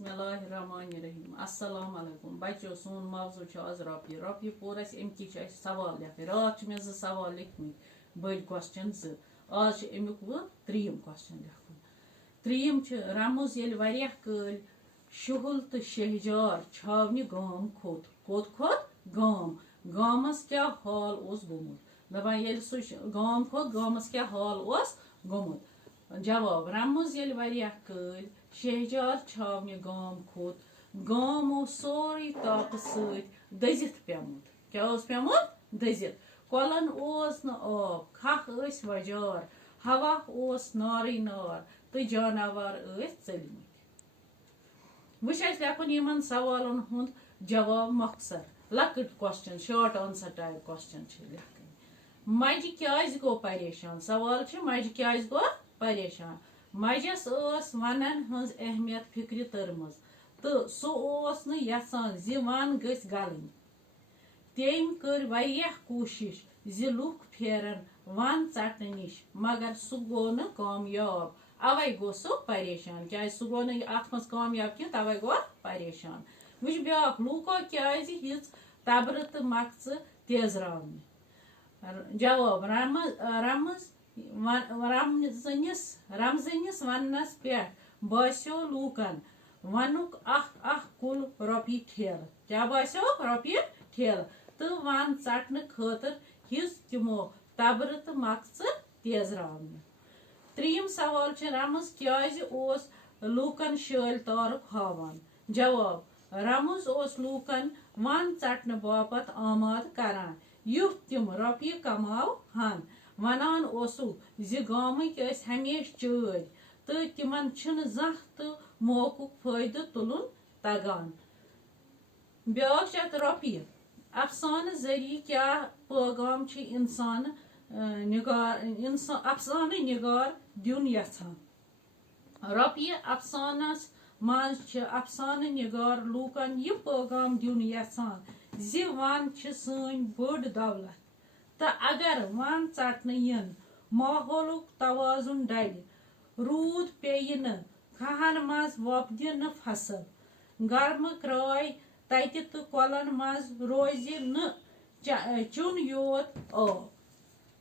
बिस्मिल्लाहिर्रहमानिर्रहीम अस्सलाम वालेकुम बच्चों सोन मौजू आज रॉपी रॉपी पूरा अमकी सवाल लिख रात मे सवाल लिखमत बड़ क्वेश्चन आज अमुक वो त्रीम क्वेश्चन लिखुन त्रीम रमुज ये वारियाह कल शुहुल तो शहजार छावनि गाम खोत कोत खोत गाम गामस क्या हाल ओस गोमुत दपान ये गाम खोत गामस क्या हाल ओस गोमुत जवाब रमुज ये वारियाह कल शहजार छावनि गाम खोत गाम सोरी ताप सत दजित पेमुत क्या पेमुत दजित कलन न आब खख वजार हवा नारी नार तो जानवर चलमत वह लेखन इन सवालन हुंद जवाब मख्सर लकट question short answer type question लेखन मज क्या गो परेशान सवाल मज क्या गो परेशान मजस वनन हज अहमियत फिक्र तरमज तो सह यसान वन गस गलन तम कर वारियाह कोशिश लुक फेरन वन चटन निश मगर सह गो न कामयाब अवे गो सह परेशान क्या सह गो न अत मज कामयाब कह तवे गो परेशान वुच ब्या लूको क्या तब्र तो मक्स तेजरावन जवाब रमजनिस वनस पे बास्यो लूकन वनुक अख कुल रोपी ठेल क्या बास्यो रोपी ठेल तो वन चटन खतर हिज तमो तब्र तो मक्स तेजरावन त्रीम सवाल रमज क्या लूकन शाल तारुक हावान जवाब रमुज लूकन वन चटन बापत आमाद करान युथ तिम रोपी कमाव हन वनान गामक हमेश चज तो तिमन जह तो मौकुक फायदे तुलन तगान ब्या रोपी अफसान जरिए क्या पैगाम इंसान अफसान निगार दिन यछान रोपी अफसानस मज अफसान निगार लूकन यह पैगाम दिन यछान वन सन बड़ दौलत तो अगर वन चटन इन माहौलुक तवाजुन डल रूद पे खहन मज वपद न फसल गर्म क्राय तत तो कलन मज रोज न चुन योत आब